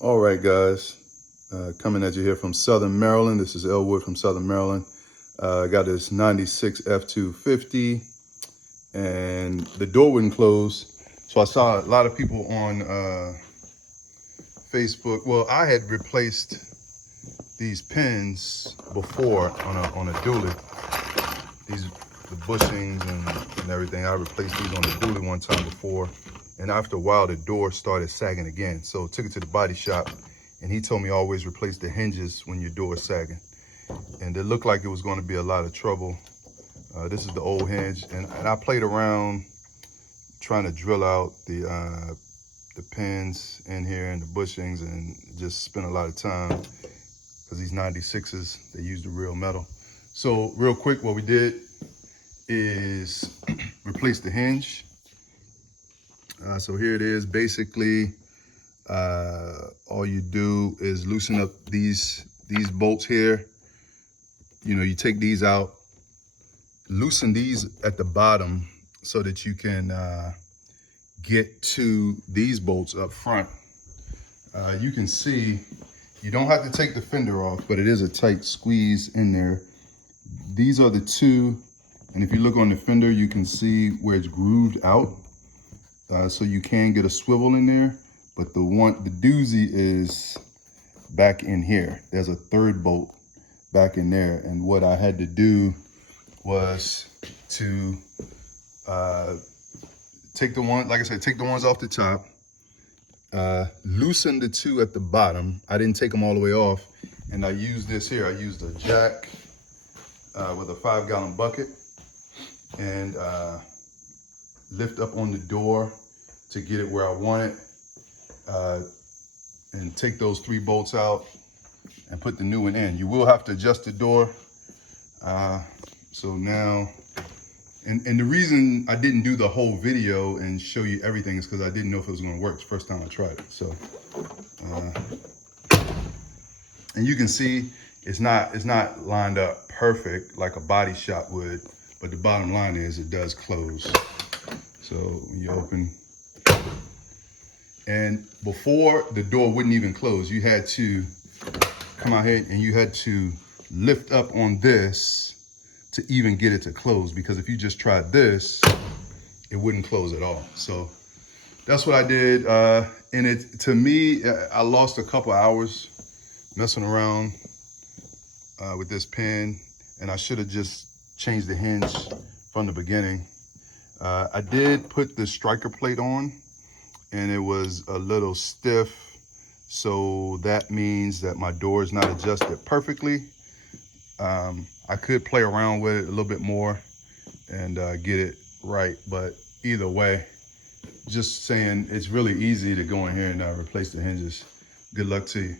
All right, guys, coming at you here from Southern Maryland. This is Elwood from Southern Maryland. I got this 96 F-250 and the door wouldn't close. So I saw a lot of people on Facebook. Well, I had replaced these pins before on a dually. The bushings and everything. I replaced these on the dually one time before. And after a while, the door started sagging again. So took it to the body shop, and he told me always replace the hinges when your door is sagging. And it looked like it was going to be a lot of trouble. This is the old hinge, and I played around trying to drill out the pins in here and the bushings, and just spent a lot of time because these 96s, they use the real metal. So real quick, what we did is replace the hinge. So here it is. Basically, all you do is loosen up these bolts here. You know, you take these out, loosen these at the bottom so that you can get to these bolts up front. You can see you don't have to take the fender off, but it is a tight squeeze in there. These are the two, and if you look on the fender, you can see where it's grooved out. So you can get a swivel in there, but the doozy is back in here. There's a third bolt back in there. And what I had to do was to take the ones off the top, loosen the two at the bottom. I didn't take them all the way off. And I used this here. I used a jack with a 5-gallon bucket and lift up on the door to get it where I want it, and take those 3 bolts out and put the new one in. You will have to adjust the door. So now, and the reason I didn't do the whole video and show you everything is because I didn't know if it was gonna work the first time I tried it. So, and you can see it's not lined up perfect like a body shop would, but the bottom line is it does close. So when you open, and before the door wouldn't even close, you had to come out here and you had to lift up on this to even get it to close, because if you just tried this, it wouldn't close at all. So that's what I did. And to me, I lost a couple hours messing around with this pin, and I should have just changed the hinge from the beginning. I did put the striker plate on, and it was a little stiff. So that means that my door is not adjusted perfectly. I could play around with it a little bit more and get it right. But either way, just saying, it's really easy to go in here and replace the hinges. Good luck to you.